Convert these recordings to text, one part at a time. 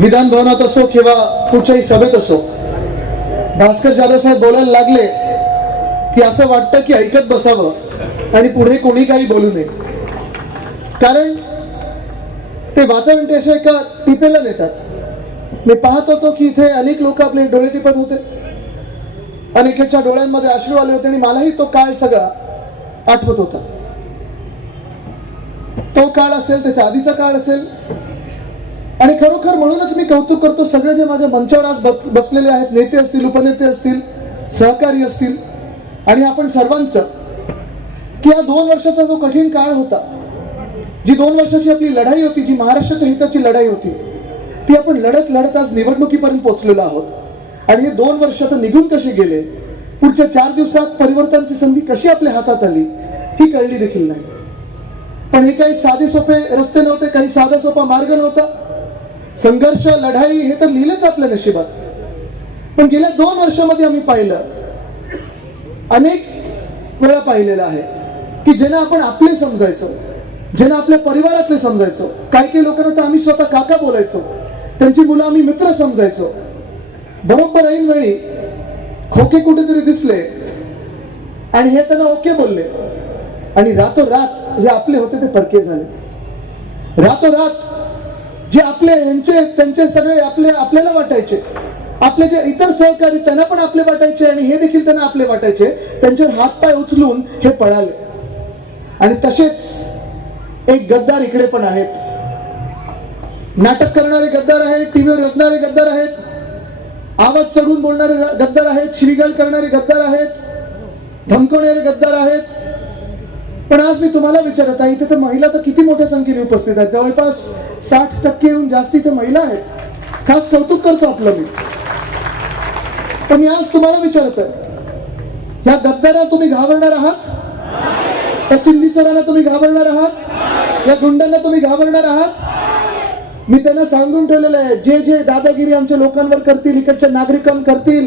विधान भवनात असो किंवा कुठच्याही सभेत असो भास्कर जाधव साहेब बोलायला लागले की असं वाटतं की ऐकत बसावं आणि पुढे कोणी काही बोलू नये कारण ते वातावरण त्याशा एका टिपेला नेतात मी पाहत होतो की इथे अनेक लोक आपले डोळे टिपत होते अनेकांच्या डोळ्यांमध्ये अश्रू आले होते आणि मलाही तो काळ सगळा आठवत होता तो काळ असेल त्याच्या आधीचा काळ असेल आणि खरोखर म्हणूनच मी कौतुक करतो सगळे जे माझ्या मंचावर आज बसलेले आहेत नेते असतील उपनेते असतील सहकारी असतील आणि आपण सर्वांचं की या दोन वर्षाचा जो कठीण काळ होता जी दोन वर्षाची आपली लढाई होती जी महाराष्ट्राच्या हिताची लढाई होती ती आपण लढत लढत आज निवडणुकीपर्यंत पोहोचलेलो आहोत आणि हे दोन वर्ष तर निघून कसे गेले पुढच्या चार दिवसात परिवर्तनाची संधी कशी आपल्या हातात आली ही कळली देखील नाही पण हे काही साधे सोपे रस्ते नव्हते काही साधा सोपा मार्ग नव्हता संघर्ष लढाई हे तर लिहिलंच आपल्या नशिबात पण गेल्या दोन वर्षामध्ये आम्ही पाहिलं अनेक वेळा पाहिलेलं आहे की ज्यांना आपण आपले समजायचो ज्यांना आपल्या परिवारातले समजायचो काही काही लोकांना तर आम्ही स्वतः काका बोलायचो त्यांची मुलं आम्ही मित्र समजायचो बरोबर ऐन वेळी खोके कुठेतरी दिसले आणि हे त्यांना ओके बोलले आणि रातोरात जे आपले होते ते परके झाले रातोरात जे आपले यांचे त्यांचे सगळे आपले आपल्याला वाटायचे आपले जे इतर सहकारी त्यांना पण आपले वाटायचे आणि हे देखील त्यांना आपले वाटायचे त्यांच्यावर हातपाय उचलून हे पळाले आणि तसेच एक गद्दार इकडे पण आहेत नाटक करणारे गद्दार आहेत टीव्हीवर रचणारे गद्दार आहेत आवाज चढून बोलणारे गद्दार आहेत श्रीगाल करणारे गद्दार आहेत धमकवणारे गद्दार आहेत पण आज मी तुम्हाला विचारत आहे इथे तर महिला तर किती मोठ्या संख्येने उपस्थित आहेत जवळपास साठ टक्केहून जास्त इथे महिला आहेत खास कौतुक करतो आपलं मी पण मी आज तुम्हाला विचारत आहे या गद्दारा तुम्ही घाबरणार आहात या तुम्ही घाबरणार आहात या गुंडांना तुम्ही घाबरणार आहात मी त्यांना सांगून ठेवलेलं आहे जे जे दादागिरी आमच्या लोकांवर करतील इकडच्या नागरिकांना करतील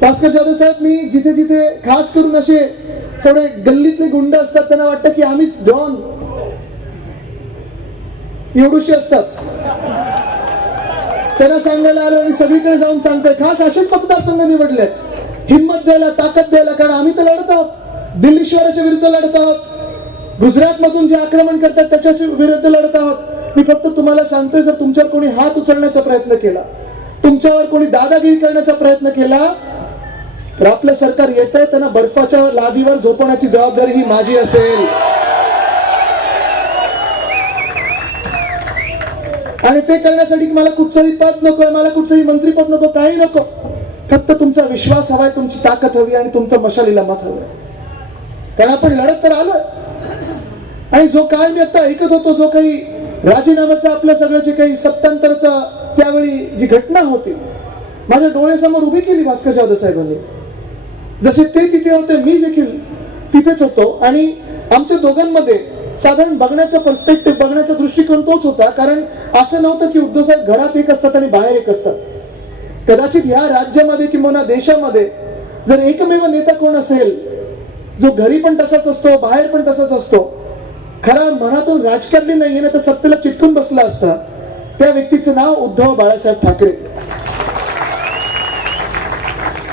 भास्कर जाधव साहेब मी जिथे जिथे खास करून असे थोडे गल्लीतले गुंड असतात त्यांना वाटतं की आम्हीच डॉन एवढूशी असतात त्यांना सांगायला आलो आणि सगळीकडे जाऊन सांगतोय खास असेच मतदारसंघ निवडलेत हिंमत द्यायला ताकद द्यायला कारण आम्ही तर लढत आहोत दिल्ली शहराच्या विरुद्ध लढत आहोत गुजरात मधून जे आक्रमण करतात त्याच्या विरुद्ध लढत आहोत मी फक्त तुम्हाला सांगतोय जर तुमच्यावर कोणी हात उचलण्याचा प्रयत्न केला तुमच्यावर कोणी दादागिरी करण्याचा प्रयत्न केला तर आपलं सरकार येत आहे त्यांना बर्फाच्या लादीवर झोपवण्याची जबाबदारी ही माझी असेल आणि ते करण्यासाठी मला कुठचंही पद नको मला कुठचंही मंत्रीपद नको काही नको फक्त तुमचा विश्वास हवाय तुमची ताकद हवी आणि तुमचं मशाली मत हवं कारण आपण लढत तर आलोय आणि जो काय मी आता ऐकत होतो जो काही राजीनाम्याचा आपल्या सगळं काही सत्तांतरचा त्यावेळी जी घटना होती माझ्या डोळ्यासमोर उभी केली भास्कर जाधव साहेबांनी जसे ते तिथे होते मी देखील तिथेच होतो आणि आमच्या दोघांमध्ये साधारण बघण्याचा पर्स्पेक्टिव्ह बघण्याचा दृष्टिकोन तोच होता कारण असं नव्हतं की उद्धव साहेब घरात एक असतात आणि बाहेर एक असतात कदाचित या राज्यामध्ये किंवा देशामध्ये जर एकमेव नेता कोण असेल जो घरी पण तसाच असतो बाहेर पण तसाच असतो खरा मनातून राजकारणी नाहीये ना तर सत्तेला चिटकून बसला असता त्या व्यक्तीचं नाव उद्धव बाळासाहेब ठाकरे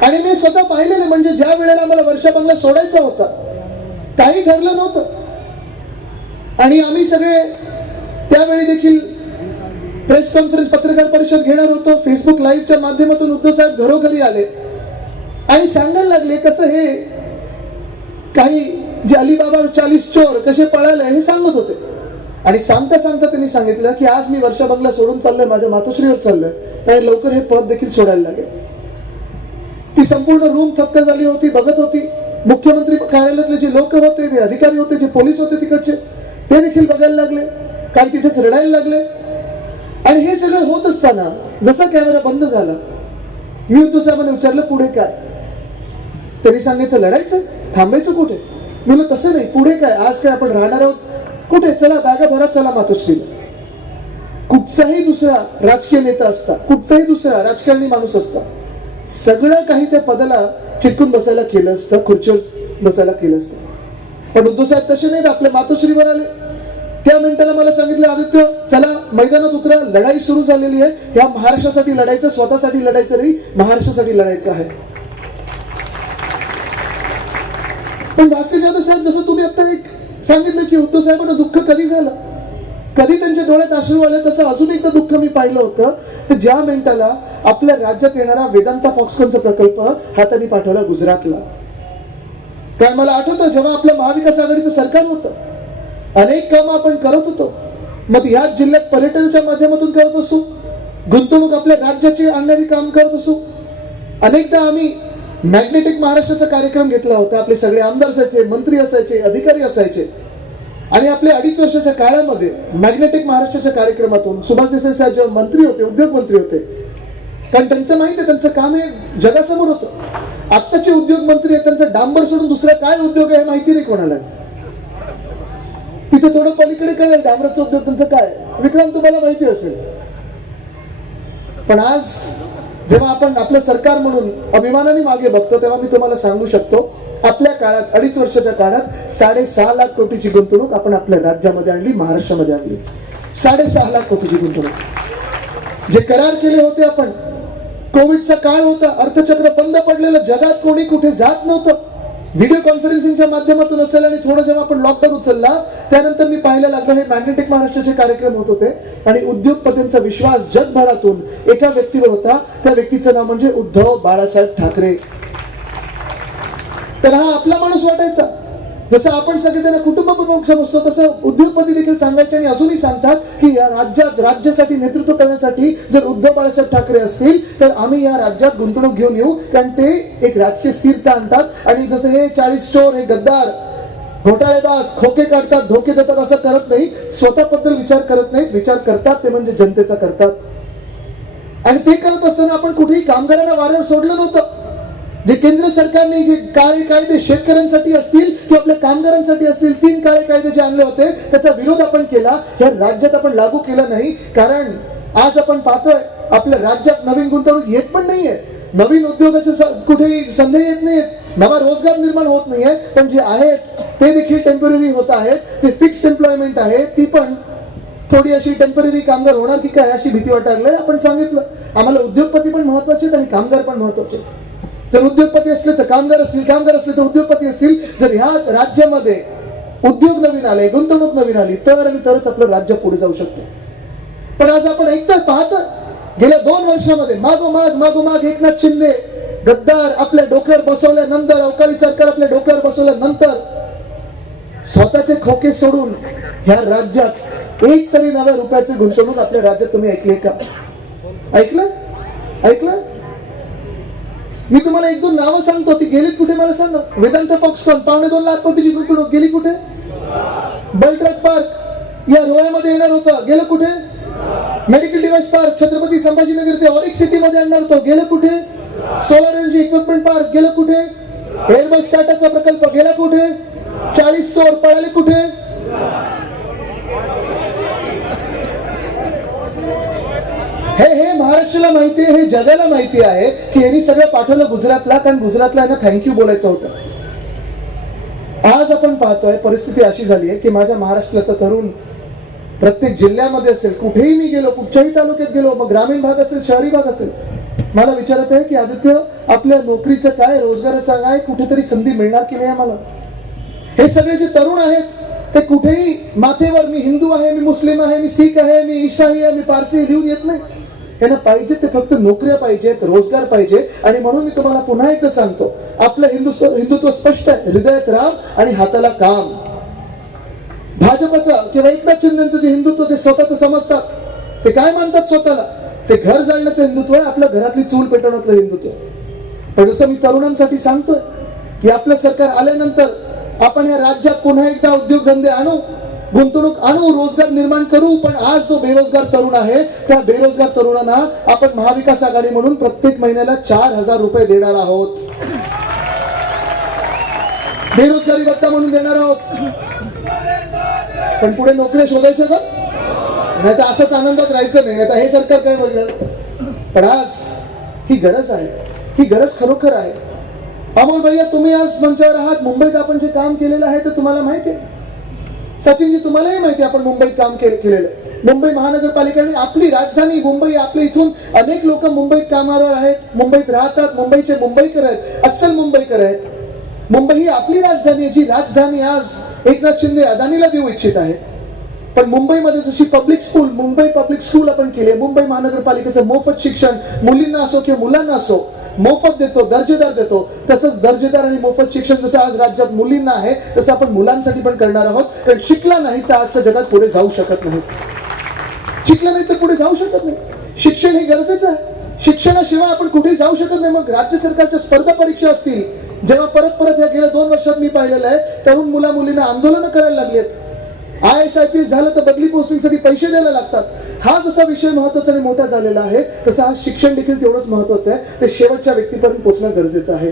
आणि मी स्वतः पाहिलेले म्हणजे ज्या वेळेला आम्हाला वर्षा बंगला सोडायचा होता काही ठरलं नव्हतं आणि आम्ही सगळे त्यावेळी देखील प्रेस कॉन्फरन्स पत्रकार परिषद घेणार होतो फेसबुक लाईव्हच्या माध्यमातून उद्धव साहेब घरोघरी आले आणि सांगायला लागले कसं हे काही जे अलीबाबा चालीस चोर कसे पळाले हे सांगत होते आणि सांगता सांगता त्यांनी सांगितलं की आज मी वर्षा बंगला सोडून चाललोय माझ्या मातोश्रीवर चाललोय आणि लवकर हे पद देखील सोडायला लागेल ती संपूर्ण रूम थप्प झाली होती बघत होती मुख्यमंत्री कार्यालयातले जे लोक होते जे अधिकारी होते जे पोलीस होते तिकडचे ते देखील बघायला लागले कारण तिथेच रडायला लागले आणि हे सगळं होत असताना जसा कॅमेरा बंद झाला मी उद्धव साहेबांना विचारलं पुढे काय त्यांनी सांगायचं लढायचं थांबायचं कुठे मी म्हणलं तसं नाही पुढे काय आज काय आपण राहणार आहोत कुठे चला बागा भरा चला मातोश्री कुठचाही दुसरा राजकीय नेता असता कुठचाही दुसरा राजकारणी माणूस असता सगळं काही त्या पदाला चिटकून बसायला केलं असतं खुर्चीवर बसायला केलं असतं पण उद्धव साहेब तसे नाहीत मातोश्री मातोश्रीवर आले त्या मिनिटाला मला सांगितलं आदित्य चला मैदानात उतरा लढाई सुरू झालेली आहे या महाराष्ट्रासाठी लढायचं स्वतःसाठी लढायचं नाही महाराष्ट्रासाठी लढायचं आहे पण भास्कर जाधव साहेब जसं तुम्ही आता एक सांगितलं की उद्धव साहेबांना दुःख कधी झालं कधी त्यांच्या डोळ्यात अश्रू आले तसं अजून एकदा दुःख मी पाहिलं होतं तर ज्या मिनिटाला आपल्या राज्यात येणारा वेदांता फॉक्सकॉनचा प्रकल्प हाताने पाठवला गुजरातला कारण मला आठवतं जेव्हा आपलं महाविकास आघाडीचं सरकार होतं अनेक काम आपण करत होतो मग ह्याच जिल्ह्यात पर्यटनाच्या माध्यमातून करत असू गुंतवणूक आपल्या राज्याची आणणारी काम करत असू अनेकदा आम्ही मॅग्नेटिक महाराष्ट्राचा कार्यक्रम घेतला होता आपले सगळे आमदार असायचे मंत्री असायचे अधिकारी असायचे आणि आपल्या अडीच वर्षाच्या काळामध्ये मॅग्नेटिक महाराष्ट्राच्या कार्यक्रमातून सुभाष देसाई साहेब जेव्हा मंत्री होते मंत्री होते कारण त्यांचं माहिती आहे त्यांचं काम हे जगासमोर होतं आत्ताचे उद्योगमंत्री आहेत त्यांचं डांबर सोडून दुसरा काय उद्योग आहे माहिती नाही कोणाला तिथे थोडं पलीकडे कळेल डांबराचा उद्योग त्यांचं काय विक्रांत तुम्हाला माहिती असेल पण आज जेव्हा आपण आपलं सरकार म्हणून अभिमानाने मागे बघतो तेव्हा मी तुम्हाला सांगू शकतो आपल्या काळात अडीच वर्षाच्या काळात साडेसहा लाख कोटीची गुंतवणूक आपण आपल्या राज्यामध्ये आणली महाराष्ट्रामध्ये आणली साडेसहा लाख कोटीची गुंतवणूक जे करार केले होते आपण कोविडचा काळ होता अर्थचक्र बंद पडलेलं जगात कोणी कुठे जात नव्हतं व्हिडिओ कॉन्फरन्सिंगच्या माध्यमातून असेल आणि थोडं जेव्हा आपण लॉकडाऊन उचलला त्यानंतर मी पाहायला लागलो हे मॅग्नेटिक महाराष्ट्राचे कार्यक्रम होत होते आणि उद्योगपतींचा विश्वास जगभरातून एका व्यक्तीवर होता त्या व्यक्तीचं नाव म्हणजे उद्धव बाळासाहेब ठाकरे तर हा आपला माणूस वाटायचा जसं आपण सगळे त्यांना कुटुंब प्रमुख समजतो तसं उद्योगपती देखील सांगायचे आणि अजूनही सांगतात की या राज्यात राज्यासाठी नेतृत्व करण्यासाठी जर उद्धव बाळासाहेब ठाकरे असतील तर आम्ही या राज्यात गुंतवणूक घेऊन येऊ कारण ते एक राजकीय स्थिरता आणतात आणि जसं हे चाळीस चोर हे गद्दार घोटाळेबाज खोके काढतात धोके देतात असं करत नाही स्वतःबद्दल विचार करत नाहीत विचार करतात ते म्हणजे जनतेचा करतात आणि ते करत असताना आपण कुठेही कामगारांना वाऱ्यावर सोडलं नव्हतं जे केंद्र सरकारने जे काळे कायदे शेतकऱ्यांसाठी असतील किंवा आपल्या कामगारांसाठी असतील तीन काळे कायदे जे आणले होते त्याचा विरोध आपण केला या राज्यात आपण लागू केला नाही कारण आज आपण पाहतोय आपल्या राज्यात नवीन गुंतवणूक येत पण नाहीये नवीन उद्योगाचे कुठेही संधी येत नाहीत नवा रोजगार निर्माण होत नाहीये पण जे आहेत ते देखील टेम्पररी होत आहेत ते फिक्स एम्प्लॉयमेंट आहे ती पण थोडी अशी टेम्पररी कामगार होणार की काय अशी भीती वाटायला आपण सांगितलं आम्हाला उद्योगपती पण महत्वाचे आणि कामगार पण महत्वाचे जर उद्योगपती असले तर कामगार असतील कामगार असले तर उद्योगपती असतील जर ह्या राज्यामध्ये उद्योग नवीन आले गुंतवणूक नवीन आली तर आणि तरच आपलं राज्य पुढे जाऊ शकतो पण आज आपण ऐकतोय पाहत गेल्या दोन वर्षामध्ये मागोमाग मागोमाग एकनाथ शिंदे गद्दार आपल्या डोक्यावर बसवल्यानंतर अवकाळी सरकार आपल्या डोक्यावर बसवल्यानंतर स्वतःचे खोके सोडून ह्या राज्यात एक तरी नव्या रुपयाची गुंतवणूक आपल्या राज्यात तुम्ही ऐकली का ऐकलं ऐकलं मी तुम्हाला एक दोन नावं सांगतो ती गेली कुठे मला सांग वेदांत फॉक्सकॉन पावणे दोन लाख कोटीची गुंतवणूक गेली कुठे बलट्रॅक पार्क या रोयामध्ये येणार होतं गेलं कुठे medical device park Chhatrapati Sambhajinagar ते ऑरिक सिटी मध्ये आणणार होतो गेलं कुठे सोलर एनर्जी इक्विपमेंट पार्क गेलं कुठे एअरबस टाटाचा प्रकल्प गेला कुठे चाळीस चोर पळाले कुठे हे हे महाराष्ट्राला माहिती आहे हे जगाला माहिती आहे की यांनी सगळं पाठवलं गुजरातला कारण गुजरातला यांना थँक्यू बोलायचं होतं आज आपण पाहतोय परिस्थिती अशी झाली आहे की माझ्या महाराष्ट्रात तरुण प्रत्येक जिल्ह्यामध्ये असेल कुठेही मी गेलो कुठच्याही तालुक्यात गेलो मग ग्रामीण भाग असेल शहरी भाग असेल मला विचारत आहे की आदित्य आपल्या नोकरीचं काय रोजगाराचं काय कुठेतरी संधी मिळणार की नाही आम्हाला हे सगळे जे तरुण आहेत ते कुठेही माथेवर मी हिंदू आहे मी मुस्लिम आहे मी सिख आहे मी ईशाही आहे मी पारसी लिहून येत नाही यांना पाहिजे ते फक्त नोकऱ्या पाहिजेत रोजगार पाहिजे आणि म्हणून मी तुम्हाला पुन्हा एकदा सांगतो आपलं हिंदुत्व हिंदुत्व स्पष्ट आहे हृदयात राम आणि हाताला काम भाजपचं किंवा एकनाथ शिंदेचं जे हिंदुत्व ते स्वतःच समजतात ते काय मानतात स्वतःला ते घर जाळण्याचं हिंदुत्व आहे आपल्या घरातली चूल पेटवण्यातलं हिंदुत्व पण जसं मी तरुणांसाठी सांगतोय की आपलं सरकार आल्यानंतर आपण या राज्यात पुन्हा एकदा उद्योगधंदे आणू गुंतवणूक आणू रोजगार निर्माण करू पण आज जो बेरोजगार तरुण आहे त्या बेरोजगार तरुणांना आपण महाविकास आघाडी म्हणून प्रत्येक महिन्याला चार हजार रुपये देणार आहोत बेरोजगारी भत्ता म्हणून देणार आहोत पण पुढे नोकरी शोधायचं का नाही तर असंच आनंदात राहायचं नाही तर हे सरकार काय म्हणलं पण आज ही गरज आहे ही गरज खरोखर आहे अमोल भैया तुम्ही आज मंचावर आहात मुंबईत आपण जे काम केलेलं आहे ते तुम्हाला माहिती आहे जी तुम्हालाही माहिती आपण मुंबईत काम केलं केलेलं मुंबई महानगरपालिकेने आपली राजधानी मुंबई आपल्या इथून अनेक लोक मुंबईत कामावर आहेत मुंबईत राहतात मुंबईचे मुंबईकर आहेत अस्सल मुंबईकर आहेत मुंबई ही आपली राजधानी आहे जी राजधानी आज एकनाथ शिंदे अदानीला देऊ इच्छित आहे पण मुंबईमध्ये जशी public school Mumbai public school आपण केले मुंबई महानगरपालिकेचं मोफत शिक्षण मुलींना असो किंवा मुलांना असो मोफत देतो दर्जेदार देतो तसंच दर्जेदार आणि मोफत शिक्षण जसं आज राज्यात मुलींना आहे तसं आपण मुलांसाठी पण करणार आहोत कारण शिकला नाही तर आजच्या जगात पुढे जाऊ शकत नाही शिकला नाही तर पुढे जाऊ शकत नाही शिक्षण हे गरजेचं आहे शिक्षणाशिवाय आपण कुठेही जाऊ शकत नाही मग राज्य सरकारच्या स्पर्धा परीक्षा असतील जेव्हा परत परत या गेल्या दोन वर्षात मी पाहिलेलं आहे तरुण मुला मुलींना आंदोलन करायला लागली आहेत I S I P S झालं तर बदली पोस्टिंग साठी पैसे द्यायला लागतात हा जसा विषय महत्वाचा आणि मोठा झालेला आहे तसा हा शिक्षण देखील तेवढंच महत्वाचं आहे ते शेवटच्या व्यक्तीपर्यंत पोहोचणं गरजेचं आहे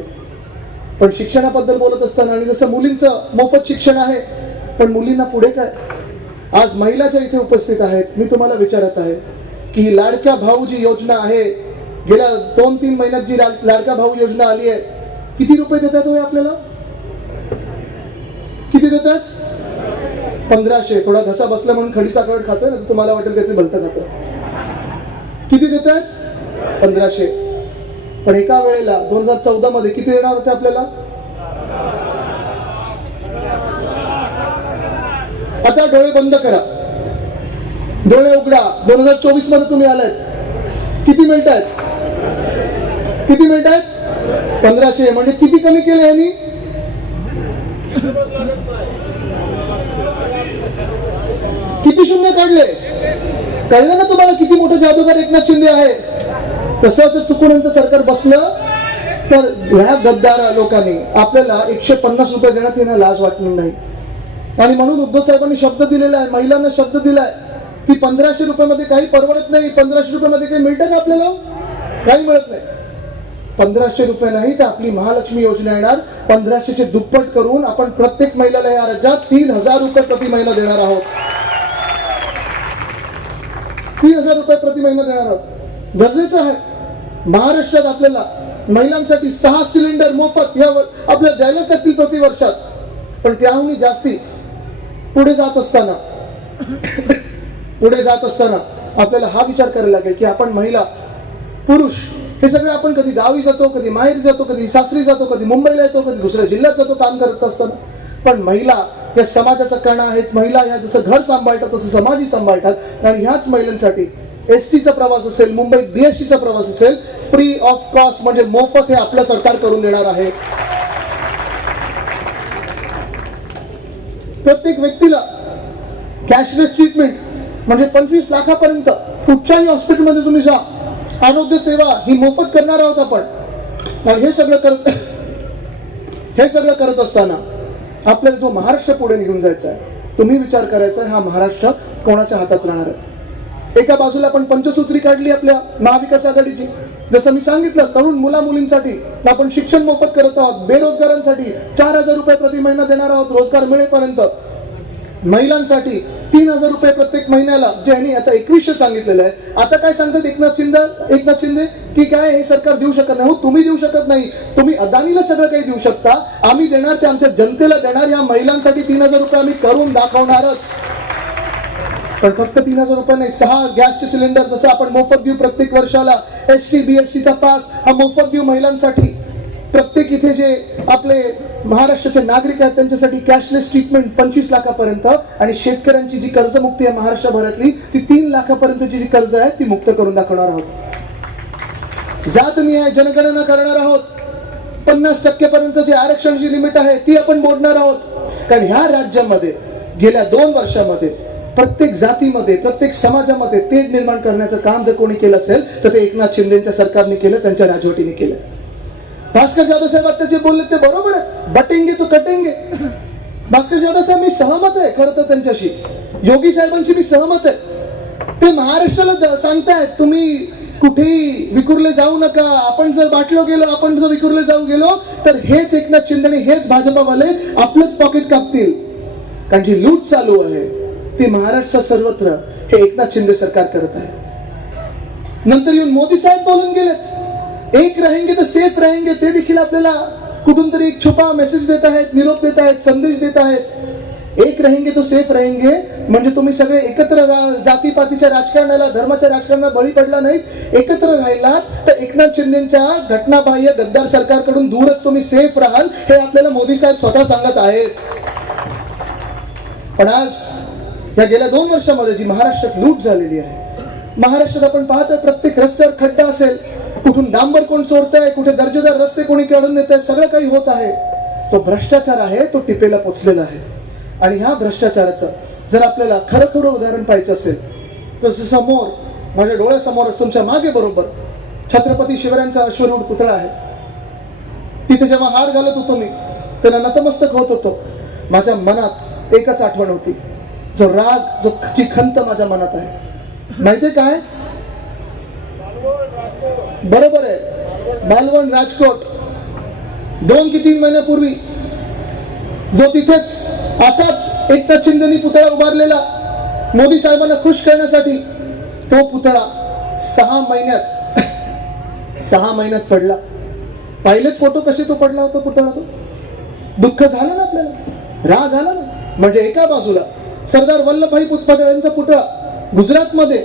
पण शिक्षणाबद्दल बोलत असताना आणि जसं मुलींचं मोफत शिक्षण आहे पण मुलींना पुढे काय आज महिला ज्या इथे उपस्थित आहेत मी तुम्हाला विचारत आहे की ही लाडक्या भाऊ जी योजना आहे गेल्या दोन तीन महिन्यात जी लाडका भाऊ योजना आली आहे किती रुपये देतात हो आपल्याला किती देतात पंधराशे थोडा घसा बसला म्हणून खडीसा साखर खातोय ना तुम्हाला वाटेल काहीतरी भलतं खातं किती देत पंधराशे पण एका वेळेला दोन हजार चौदा मध्ये किती देणार होते आपल्याला आता डोळे बंद करा डोळे उघडा दोन हजार चोवीस मध्ये तुम्ही आलायत किती मिनिट आहेत किती मिनिट आहेत पंधराशे म्हणजे किती कमी केले यांनी किती शून्य काढले कळलं ना तुम्हाला किती मोठं जादूगार एकनाथ शिंदे आहे तसं जर चुकून यांचं सरकार बसलं तर ह्या गद्दार लोकांनी आपल्याला एकशे पन्नास रुपये देण्यात येणं लाज वाटणार नाही आणि म्हणून उद्धव साहेबांनी शब्द दिलेला आहे महिलांना शब्द दिलाय की पंधराशे रुपयामध्ये काही परवडत नाही पंधराशे रुपयामध्ये काही मिळतं का आपल्याला काही मिळत नाही पंधराशे रुपये नाही तर आपली महालक्ष्मी योजना येणार पंधराशेचे दुप्पट करून आपण प्रत्येक महिलाला या राज्यात तीन हजार रुपये प्रति महिला देणार आहोत तीन हजार रुपये प्रति महिना देणार आहोत गरजेचं आहे महाराष्ट्रात आपल्याला महिलांसाठी सहा सिलेंडर मोफत यावर आपल्या द्यायलाच लागतील प्रति वर्षात पण त्याहूनही जास्ती पुढे जात असताना पुढे जात असताना आपल्याला हा विचार करायला लागेल की आपण महिला पुरुष हे सगळे आपण कधी गावी जातो कधी माहेरी जातो कधी सासरी जातो कधी मुंबईला येतो कधी दुसऱ्या जिल्ह्यात जातो काम करत असताना पण महिला त्या समाजाचं कणा आहेत महिला ह्या जसं घर सांभाळतात तसं समाजही सांभाळतात आणि ह्याच महिलांसाठी एस टीचा प्रवास असेल मुंबईत बीएसटीचा प्रवास असेल फ्री ऑफ कॉस्ट म्हणजे मोफत हे आपलं सरकार करून देणार आहे प्रत्येक व्यक्तीला कॅशलेस ट्रीटमेंट म्हणजे पंचवीस लाखापर्यंत कुठच्याही हॉस्पिटलमध्ये तुम्ही जा आरोग्य सेवा ही मोफत करणार आहोत आपण आणि हे सगळं करत हे सगळं करत असताना आपल्याला जो महाराष्ट्र पुढे निघून जायचा आहे तुम्ही विचार करायचा हा महाराष्ट्र कोणाच्या हातात राहणार एका बाजूला आपण पंचसूत्री काढली आपल्या महाविकास आघाडीची जसं मी सांगितलं तरुण मुला मुलींसाठी आपण शिक्षण मोफत करत आहोत बेरोजगारांसाठी चार हजार रुपये प्रति महिना देणार आहोत रोजगार मिळेपर्यंत महिलांसाठी तीन हजार रुपये प्रत्येक महिन्याला जे आता एकवीसशे सांगितलेलं आहे आता काय सांगतात एकनाथ शिंदे एकनाथ शिंदे की काय हे सरकार देऊ शकत नाही हो तुम्ही देऊ शकत नाही तुम्ही अदानीला सगळं काही देऊ शकता आम्ही देणार ते आमच्या जनतेला देणार या महिलांसाठी तीन हजार रुपये आम्ही करून दाखवणारच पण फक्त तीन हजार रुपये नाही सहा गॅसचे सिलेंडर जसं आपण मोफत देऊ प्रत्येक वर्षाला एस टी बी एस टीचा पास हा मोफत देऊ महिलांसाठी प्रत्येक इथे जे आपले महाराष्ट्राचे नागरिक आहेत त्यांच्यासाठी कॅशलेस ट्रीटमेंट पंचवीस लाखापर्यंत आणि शेतकऱ्यांची जी कर्जमुक्ती आहे महाराष्ट्रभरातली ती तीन लाखापर्यंतची जी कर्ज आहे ती मुक्त करून दाखवणार आहोत जात निहाय जनगणना करणार आहोत पन्नास टक्केपर्यंत जे जी लिमिट आहे ती आपण मोडणार आहोत कारण ह्या राज्यामध्ये गेल्या दोन वर्षामध्ये प्रत्येक जातीमध्ये प्रत्येक समाजामध्ये तेढ निर्माण करण्याचं काम जर कोणी केलं असेल तर ते एकनाथ शिंदेच्या सरकारने केलं त्यांच्या राजवटीने केलं भास्कर जाधव साहेब आता जे बोलले ते बरोबर आहे बटेंगे तो कटेंगे भास्कर जाधव साहेब मी सहमत आहे खरं तर त्यांच्याशी योगी साहेबांशी मी सहमत आहे ते महाराष्ट्राला सांगतायत तुम्ही कुठेही विकुरले जाऊ नका आपण जर बाटलो गेलो आपण जर विकुरले जाऊ गेलो तर हेच एकनाथ शिंदे हेच भाजपावाले आपलंच पॉकेट कापतील कारण जी लूट चालू आहे ती महाराष्ट्रात सर्वत्र हे एकनाथ शिंदे सरकार करत आहे नंतर येऊन मोदी साहेब बोलून गेलेत एक रहेंगे तो सेफ रहेंगे ते देखील आपल्याला कुठून तरी एक छुपा मेसेज देत आहेत निरोप देत आहेत संदेश देत आहेत एक रहेंगे तो सेफ रहेंगे म्हणजे तुम्ही सगळे एकत्र जातीपातीच्या राजकारणाला धर्माच्या राजकारणाला बळी पडला नाहीत एकत्र राहिलात तर एकनाथ शिंदेच्या घटनाबाह्य गद्दार सरकारकडून दूरच तुम्ही सेफ राहाल हे आपल्याला मोदी साहेब स्वतः सांगत आहेत पण आज या गेल्या दोन वर्षामध्ये जी महाराष्ट्रात लूट झालेली आहे महाराष्ट्रात आपण पाहतोय प्रत्येक रस्त्यावर खड्डा असेल कुठून डांबर कोण सोडतंय कुठे दर्जेदार रस्ते कोणी काढून देत आहे सगळं काही होत आहे जो भ्रष्टाचार आहे तो टिपेला पोचलेला आहे आणि ह्या भ्रष्टाचाराचं जर आपल्याला खरं खरं उदाहरण पाहिजे असेल तर समोर माझ्या डोळ्यासमोर तुमच्या मागे बरोबर छत्रपती शिवरायांचा अश्वरूढ पुतळा आहे तिथे जेव्हा हार घालत होतो मी त्यांना नतमस्तक होत होतो माझ्या मनात एकच आठवण होती जो राग जो खंत माझ्या मनात आहे माहितीये काय बरोबर आहे बालवण राजकोट दोन कि तीन महिन्यापूर्वी जो तिथेच असाच एकनाथ चिंदनी पुतळा उभारलेला मोदी साहेबांना खुश करण्यासाठी तो पुतळा सहा महिन्यात सहा महिन्यात पडला पहिलेच फोटो कसे तो पडला होता पुतळा तो दुःख झालं ना आपल्याला राग आला ना म्हणजे एका बाजूला सरदार वल्लभभाई यांचा पुतळा गुजरातमध्ये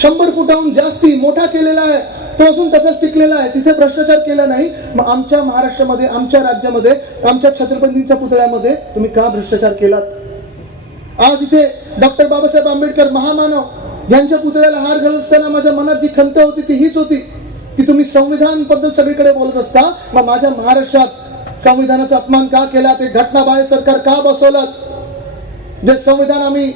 शंभर फुटाहून जास्ती मोठा केलेला आहे तो असून तसाच टिकलेला आहे तिथे भ्रष्टाचार केला नाही मग आमच्या महाराष्ट्रामध्ये आमच्या राज्यामध्ये आमच्या छत्रपतींच्या पुतळ्यामध्ये तुम्ही का भ्रष्टाचार केलात आज इथे डॉक्टर बाबासाहेब आंबेडकर महामानव यांच्या पुतळ्याला हार घालत असताना माझ्या मनात जी खंत होती ती हीच होती की तुम्ही संविधान बद्दल सगळीकडे बोलत असता मग माझ्या महाराष्ट्रात संविधानाचा अपमान का केला ते घटनाबाह्य सरकार का बसवलात जे संविधान आम्ही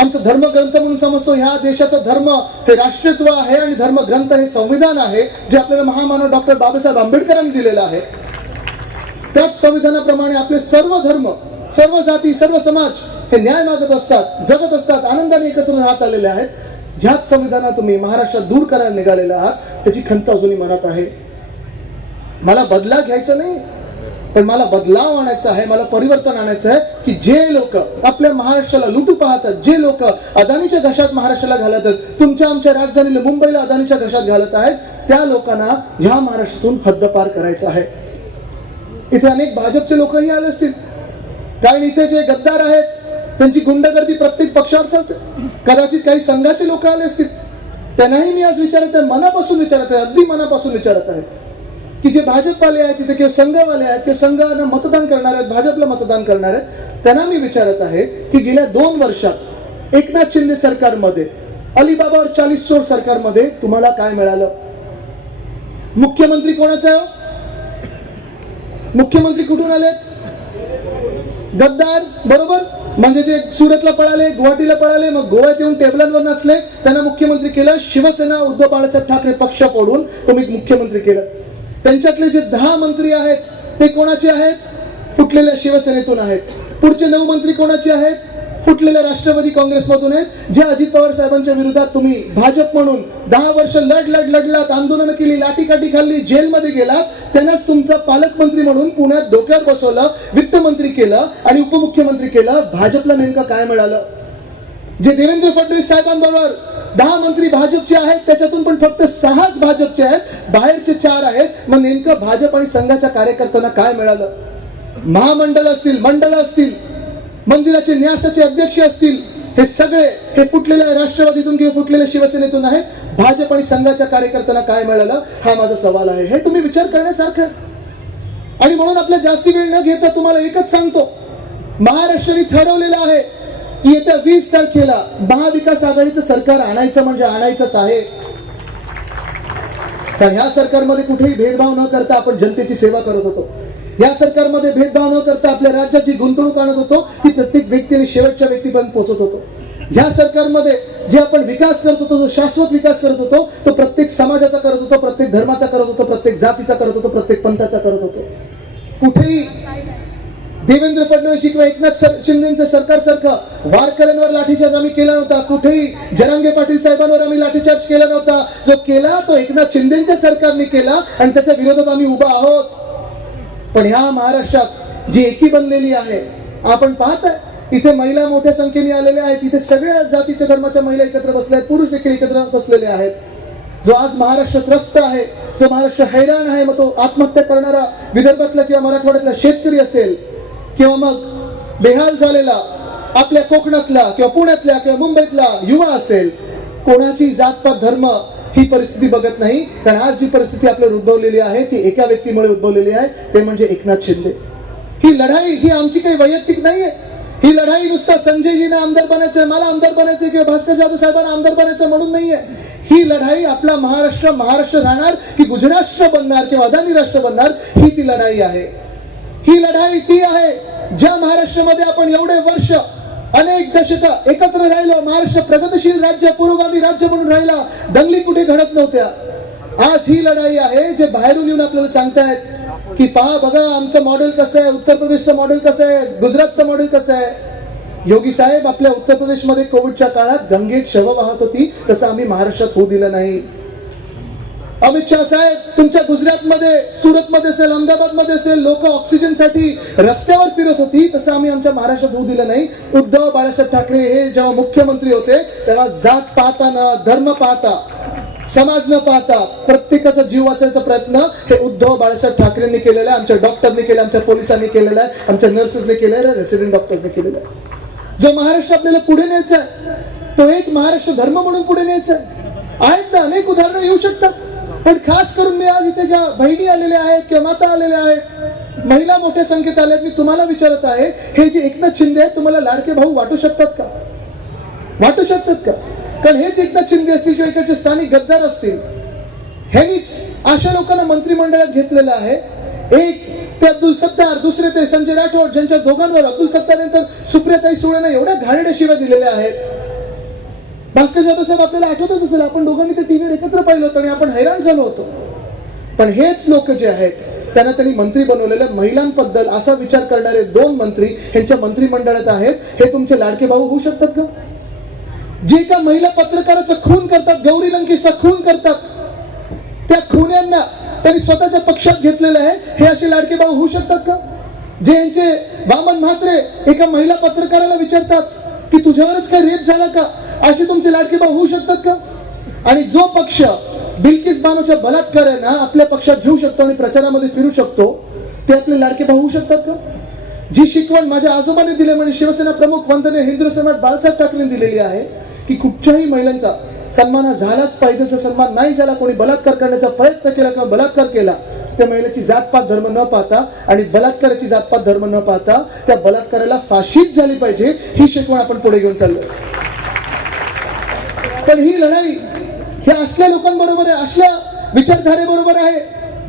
आमचं धर्मग्रंथ म्हणून समजतो ह्या देशाचं धर्म हे राष्ट्रत्व आहे आणि धर्मग्रंथ हे संविधान आहे जे आपल्याला महामानव डॉक्टर बाबासाहेब आंबेडकरांनी दिलेलं आहे त्याच संविधानाप्रमाणे आपले सर्व धर्म सर्व जाती सर्व समाज हे न्याय मागत असतात जगत असतात आनंदाने एकत्र राहत आलेले आहेत ह्याच संविधानात तुम्ही महाराष्ट्रात दूर करायला निघालेला आहात त्याची खंत अजूनही मनात आहे मला बदला घ्यायचा नाही पण मला बदलाव आणायचा आहे मला परिवर्तन आणायचं आहे की जे लोक आपल्या महाराष्ट्राला लुटू पाहतात जे लोक अदानीच्या घशात महाराष्ट्राला घालतात तुमच्या आमच्या राजधानीला मुंबईला अदानीच्या घशात घालत आहेत त्या लोकांना ह्या महाराष्ट्रातून हद्दपार करायचं आहे इथे अनेक भाजपचे लोकही आले असतील कारण इथे जे गद्दार आहेत त्यांची गुंडगर्दी प्रत्येक पक्षावर चालते कदाचित काही संघाचे लोक आले असतील त्यांनाही मी आज विचारत आहे मनापासून विचारत आहे अगदी मनापासून विचारत आहे की जे भाजपवाले आहेत तिथे किंवा संघवाले आहेत किंवा संघानं मतदान करणार आहेत भाजपला मतदान करणार आहेत त्यांना मी विचारत आहे की गेल्या दोन वर्षात एकनाथ शिंदे सरकारमध्ये अलिबाबा और चाळीस चोर सरकारमध्ये तुम्हाला काय मिळालं मुख्यमंत्री कोणाचा हो? मुख्यमंत्री कुठून आलेत गद्दार बरोबर म्हणजे जे सुरतला पळाले गुवाहाटीला पळाले मग गोव्यात येऊन टेबलांवर नाचले त्यांना मुख्यमंत्री केलं शिवसेना उद्धव बाळासाहेब ठाकरे पक्ष फोडून तुम्ही मुख्यमंत्री केलं त्यांच्यातले जे दहा मंत्री आहेत ते कोणाचे आहेत फुटलेल्या शिवसेनेतून आहेत पुढचे नऊ मंत्री कोणाचे आहेत फुटलेल्या राष्ट्रवादी काँग्रेसमधून आहेत जे अजित पवार साहेबांच्या विरोधात तुम्ही भाजप म्हणून दहा वर्ष लढ लढ लढलात आंदोलन केली लाठीकाठी खाल्ली जेलमध्ये गेला त्यांनाच तुमचा पालकमंत्री म्हणून पुण्यात डोक्यावर बसवलं वित्तमंत्री केलं आणि उपमुख्यमंत्री केलं भाजपला नेमकं काय मिळालं जे देवेंद्र फडणवीस साहेबांबरोबर दहा मंत्री भाजपचे आहेत त्याच्यातून पण फक्त सहाच भाजपचे आहेत बाहेरचे चार आहेत मग नेमकं भाजप आणि संघाच्या कार्यकर्त्यांना काय मिळालं महामंडळ असतील मंडळ असतील मंदिराचे न्यासाचे अध्यक्ष असतील हे सगळे हे फुटलेल्या राष्ट्रवादीतून किंवा फुटलेल्या शिवसेनेतून आहेत भाजप आणि संघाच्या कार्यकर्त्यांना काय मिळालं हा माझा सवाल आहे हे तुम्ही विचार करण्यासारखं आणि म्हणून आपल्या जास्ती वेळ न घेता तुम्हाला एकच सांगतो महाराष्ट्राने ठरवलेलं आहे येत्या वीस तारखेला महाविकास आघाडीचं सरकार आणायचं म्हणजे आणायचंच आहे कारण ह्या सरकारमध्ये कुठेही भेदभाव न करता आपण जनतेची सेवा करत होतो या सरकारमध्ये भेदभाव न करता आपल्या राज्याची जी गुंतवणूक आणत होतो ती प्रत्येक व्यक्ती आणि शेवटच्या व्यक्तीपर्यंत पोहोचत होतो या सरकारमध्ये जे आपण विकास करत होतो जो शाश्वत विकास करत होतो तो प्रत्येक समाजाचा करत होतो प्रत्येक धर्माचा करत होतो प्रत्येक जातीचा करत होतो प्रत्येक पंथाचा करत होतो कुठेही देवेंद्र फडणवीस किंवा एकनाथ शिंदेचं सरकार सारखं वारकऱ्यांवर लाठीचार्ज आम्ही केला नव्हता कुठेही जरांगे पाटील साहेबांवर आम्ही लाठीचार्ज केला नव्हता जो केला तो एकनाथ शिंदेच्या सरकारने केला आणि त्याच्या विरोधात आम्ही उभा आहोत पण ह्या महाराष्ट्रात जी एकी बनलेली आहे आपण पाहत इथे महिला मोठ्या संख्येने आलेल्या आहेत इथे सगळ्या जातीच्या धर्माच्या महिला एकत्र बसल्या आहेत पुरुष देखील एकत्र बसलेले आहेत जो आज महाराष्ट्र त्रस्त आहे जो महाराष्ट्र हैराण आहे मग तो आत्महत्या करणारा विदर्भातला किंवा मराठवाड्यातला शेतकरी असेल किंवा मग बेहाल झालेला आपल्या कोकणातला किंवा पुण्यातल्या किंवा मुंबईतला युवा असेल कोणाची जातपात धर्म ही परिस्थिती बघत नाही कारण आज जी परिस्थिती आपल्याला उद्भवलेली आहे ती एका व्यक्तीमुळे उद्भवलेली आहे ते म्हणजे एकनाथ शिंदे ही लढाई ही आमची काही वैयक्तिक नाही ही लढाई नुसता संजयजीना आमदार बनायचंय मला आमदार बनायचंय किंवा भास्कर जाधव साहेबांना आमदार बनायचं म्हणून नाहीये ही लढाई आपला महाराष्ट्र महाराष्ट्र राहणार की गुजराष्ट्र बनणार किंवा अदानी राष्ट्र बनणार ही ती लढाई आहे ही लढाई ती आहे ज्या महाराष्ट्रामध्ये आपण एवढे वर्ष अनेक दशक एकत्र राहिलो महाराष्ट्र प्रगतशील राज्य पुरोगामी राज्य म्हणून राहिला दंगली कुठे घडत नव्हत्या आज ही लढाई आहे जे बाहेरून येऊन आपल्याला सांगतायत की पहा बघा आमचं मॉडेल कसं आहे उत्तर प्रदेशचं मॉडेल कसं आहे गुजरातचं मॉडेल कसं आहे योगी साहेब आपल्या उत्तर प्रदेशमध्ये कोविडच्या काळात गंगेत शव वाहत होती तसं आम्ही महाराष्ट्रात होऊ दिलं नाही अमित शाह साहेब तुमच्या गुजरात मध्ये सुरत मध्ये असेल मध्ये असेल लोक ऑक्सिजन साठी रस्त्यावर फिरत होती तसं आम्ही आमच्या महाराष्ट्रात होऊ दिलं नाही उद्धव बाळासाहेब ठाकरे हे जेव्हा मुख्यमंत्री होते तेव्हा जात पाहता ना धर्म पाहता समाज न पाहता प्रत्येकाचा जीव वाचायचा प्रयत्न हे उद्धव बाळासाहेब ठाकरेंनी केलेला आहे आमच्या डॉक्टरने केलं आमच्या पोलिसांनी केलेला आहे आमच्या नर्सेसने केलेला आहे रेसिडेंट डॉक्टर्सने केलेला आहे जो महाराष्ट्र आपल्याला पुढे न्यायचा आहे तो एक महाराष्ट्र धर्म म्हणून पुढे न्यायचा आहे आहेत ना अनेक उदाहरणं येऊ शकतात पण खास करून मी आज इथे ज्या बहिणी आलेल्या आहेत किंवा माता आलेल्या आहेत महिला मोठ्या संख्येत आल्या मी तुम्हाला विचारत आहे हे जे एकनाथ शिंदे आहेत तुम्हाला लाडके भाऊ वाटू शकतात का वाटू शकतात का कारण हेच एकनाथ शिंदे असतील किंवा इकडचे स्थानिक गद्दार असतील ह्यांनीच अशा लोकांना मंत्रिमंडळात घेतलेलं आहे एक ते अब्दुल सत्तार दुसरे ते संजय राठोड ज्यांच्या दोघांवर अब्दुल सत्तार नंतर सुप्रियाताई सुळेनं एवढ्या घाणेड्या शिव्या दिलेल्या आहेत भास्कर जाधव साहेब आपल्याला आठवतच असेल आपण दोघांनी ते टी व्ही एकत्र पाहिलं होतं आणि आपण हैराण झालो होतो पण हेच लोक जे आहेत त्यांना त्यांनी मंत्री बनवलेल्या महिलांबद्दल असा विचार करणारे दोन मंत्री यांच्या मंत्रिमंडळात आहेत हे तुमचे लाडके भाऊ होऊ शकतात का जे एका महिला पत्रकाराचा खून करतात गौरी लंकेशचा खून करतात त्या खुन्यांना त्यांनी स्वतःच्या पक्षात घेतलेलं आहे हे असे लाडके भाऊ होऊ शकतात का जे यांचे वामन म्हात्रे एका महिला पत्रकाराला विचारतात की तुझ्यावरच काय रेप झाला का असे तुमचे लाडके भाऊ होऊ शकतात का आणि जो पक्ष बिलकिस बानोच्या बलात्कारांना आपल्या पक्षात घेऊ शकतो आणि प्रचारामध्ये फिरू शकतो ते आपले लाडके भाऊ होऊ शकतात का जी शिकवण माझ्या आजोबाने दिली म्हणजे शिवसेना प्रमुख वंदने हिंदू सम्राट बाळासाहेब ठाकरेंनी दिलेली आहे की कुठच्याही महिलांचा सन्मान झालाच पाहिजे असा सन्मान नाही झाला कोणी बलात्कार करण्याचा प्रयत्न केला किंवा बलात्कार केला त्या महिलेची जातपात धर्म न पाहता आणि बलात्काराची जातपात धर्म न पाहता त्या बलात्काराला फाशीच झाली पाहिजे ही शिकवण आपण पुढे घेऊन चाललो पण ही लढाई हे असल्या लोकांबरोबर आहे असल्या विचारधारेबरोबर आहे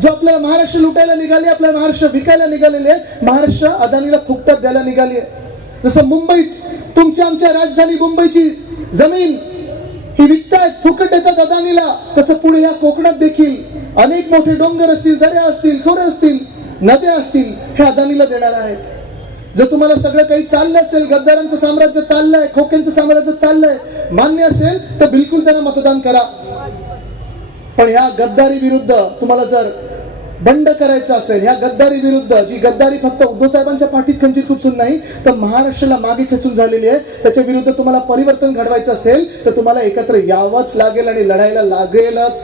जो आपल्याला महाराष्ट्र लुटायला निघाले आपल्या महाराष्ट्र विकायला निघालेले आहे महाराष्ट्र अदानीला फुकटात द्यायला निघाली आहे जसं मुंबईत तुमच्या आमच्या राजधानी मुंबईची जमीन ही विकतायत फुकट देतात अदानीला तसं पुढे ह्या कोकणात देखील अनेक मोठे डोंगर असतील दऱ्या असतील खोरे असतील नद्या असतील हे अदानीला देणार आहेत जर तुम्हाला सगळं काही चाललं असेल गद्दारांचं साम्राज्य चाललंय खोक्यांचं साम्राज्य चाललंय मान्य असेल तर बिलकुल त्यांना मतदान करा पण ह्या गद्दारी विरुद्ध तुम्हाला जर बंड करायचं असेल ह्या गद्दारी विरुद्ध जी गद्दारी फक्त उद्धवसाहेबांच्या पाठीत खंची खुचून नाही तर महाराष्ट्राला मागे खेचून झालेली आहे त्याच्या विरुद्ध तुम्हाला परिवर्तन घडवायचं असेल तर तुम्हाला एकत्र यावंच लागेल आणि लढायला लागेलच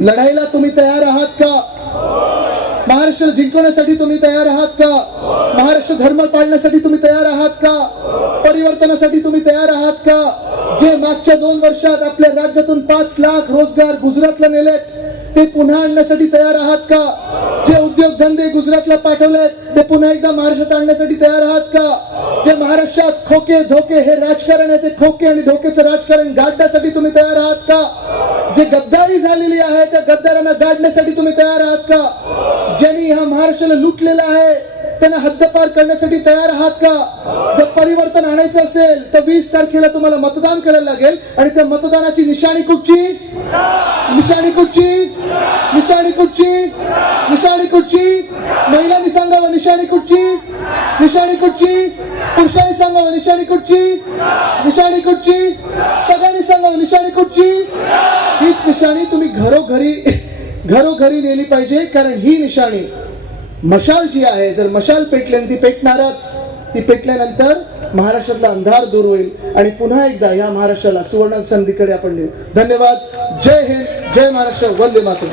लढायला तुम्ही तयार आहात का महाराष्ट्र जिंकवण्यासाठी तुम्ही तयार आहात का महाराष्ट्र धर्म पाळण्यासाठी तुम्ही तयार आहात का परिवर्तनासाठी तुम्ही तयार आहात का जे मागच्या दोन वर्षात आपल्या राज्यातून पाच लाख रोजगार गुजरातला नेलेत ते पुन्हा आणण्यासाठी तयार आहात का जे उद्योगधंदे गुजरातला पाठवलेत ते पुन्हा एकदा महाराष्ट्रात आणण्यासाठी तयार आहात का जे महाराष्ट्रात खोके धोके हे राजकारण आहे ते खोके आणि ढोकेचं राजकारण गाडण्यासाठी तुम्ही तयार आहात का जे गद्दारी झालेली आहे त्या गद्दारांना गाडण्यासाठी तुम्ही तयार आहात का ज्यांनी ह्या महाराष्ट्राला लुटलेला आहे त्यांना हद्दपार करण्यासाठी तयार आहात का जर परिवर्तन आणायचं असेल तर वीस तारखेला तुम्हाला मतदान करायला लागेल आणि त्या मतदानाची निशाणी कुठची निशाणी कुठची निशाणी कुठची निशाणी कुठची महिलांनी सांगावं निशाणी कुठची निशाणी कुठची पुरुषांनी सांगावं निशाणी कुठची निशाणी कुठची सगळ्यांनी सांगावं निशाणी कुठची हीच निशाणी तुम्ही घरोघरी घरोघरी नेली पाहिजे कारण ही निशाणी मशाल जी आहे जर मशाल पेटली आणि ती पेटणारच ती पेटल्यानंतर महाराष्ट्रातला अंधार दूर होईल आणि पुन्हा एकदा या महाराष्ट्राला सुवर्ण संधीकडे आपण नेऊ धन्यवाद जय हिंद जय महाराष्ट्र वंदे मातरम